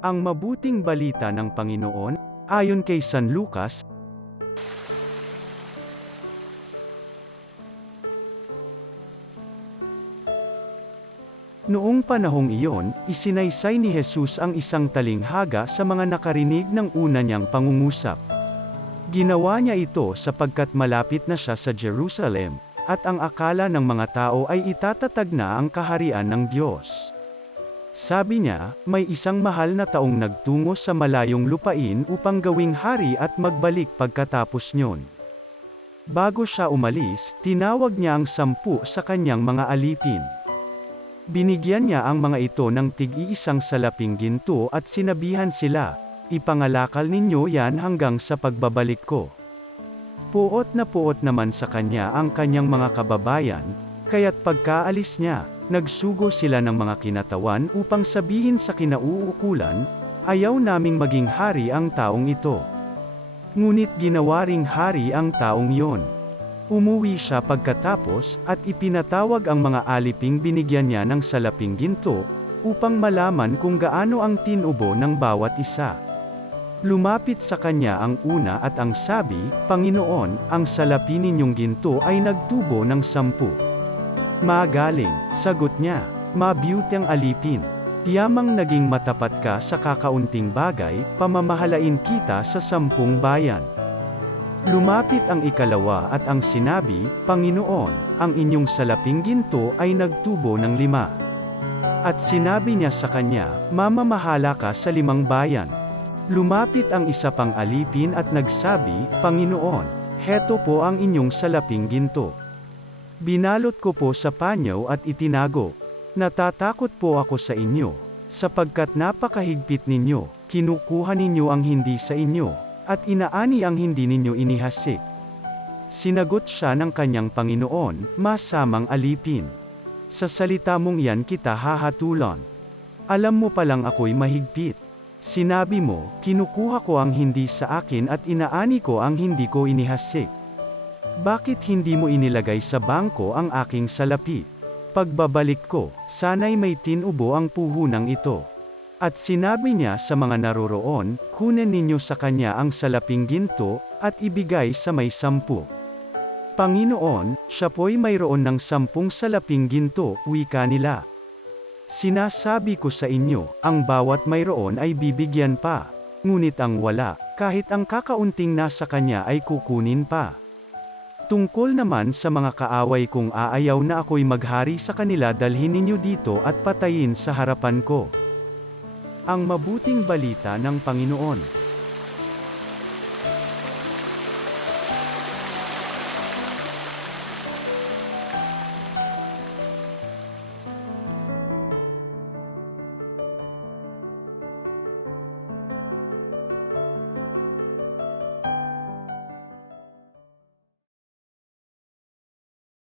Ang mabuting balita ng Panginoon, ayon kay San Lucas. Noong panahong iyon, isinaysay ni Jesus ang isang talinghaga sa mga nakarinig ng una niyang pangungusap. Ginawa niya ito sapagkat malapit na siya sa Jerusalem, at ang akala ng mga tao ay itatatag na ang kaharian ng Diyos. Sabi niya, may isang mahal na taong nagtungo sa malayong lupain upang gawing hari at magbalik pagkatapos nyon. Bago siya umalis, tinawag niya ang 10 sa kanyang mga alipin. Binigyan niya ang mga ito ng tig-iisang salaping ginto at sinabihan sila, "Ipangalakal ninyo yan hanggang sa pagbabalik ko." Puot na puot naman sa kanya ang kanyang mga kababayan, kaya't pagkaalis niya, nagsugo sila ng mga kinatawan upang sabihin sa kinauukulan, "Ayaw naming maging hari ang taong ito." Ngunit ginawa ring hari ang taong yon. Umuwi siya pagkatapos, at ipinatawag ang mga aliping binigyan niya ng salaping ginto, upang malaman kung gaano ang tinubo ng bawat isa. Lumapit sa kanya ang una at ang sabi, "Panginoon, ang salapi ninyong ginto ay nagtubo ng 10. Magaling," sagot niya, "Mabuti ang alipin. Yamang naging matapat ka sa kakaunting bagay, pamamahalain kita sa 10 bayan." Lumapit ang ikalawa at ang sinabi, "Panginoon, ang inyong salaping ginto ay nagtubo ng 5. At sinabi niya sa kanya, "Mamamahala ka sa 5 bayan." Lumapit ang isa pang alipin at nagsabi, "Panginoon, heto po ang inyong salaping ginto. Binalot ko po sa panyo at itinago. Natatakot po ako sa inyo, sapagkat napakahigpit ninyo, kinukuha ninyo ang hindi sa inyo, at inaani ang hindi ninyo inihasik." Sinagot siya ng kanyang Panginoon, "Masamang alipin. Sa salita mong yan kita hahatulan. Alam mo palang ako'y mahigpit. Sinabi mo, kinukuha ko ang hindi sa akin at inaani ko ang hindi ko inihasik. Bakit hindi mo inilagay sa bangko ang aking salapi? Pagbabalik ko, sana'y may tinubo ang puhunang ito." At sinabi niya sa mga naroroon, "Kunin ninyo sa kanya ang salaping ginto, at ibigay sa may 10. Panginoon, siya po'y mayroon ng 10 salaping ginto," wika nila. "Sinasabi ko sa inyo, ang bawat mayroon ay bibigyan pa. Ngunit ang wala, kahit ang kakaunting nasa kanya ay kukunin pa. Tungkol naman sa mga kaaway kong aayaw na ako'y maghari sa kanila, dalhin ninyo dito at patayin sa harapan ko." Ang mabuting balita ng Panginoon.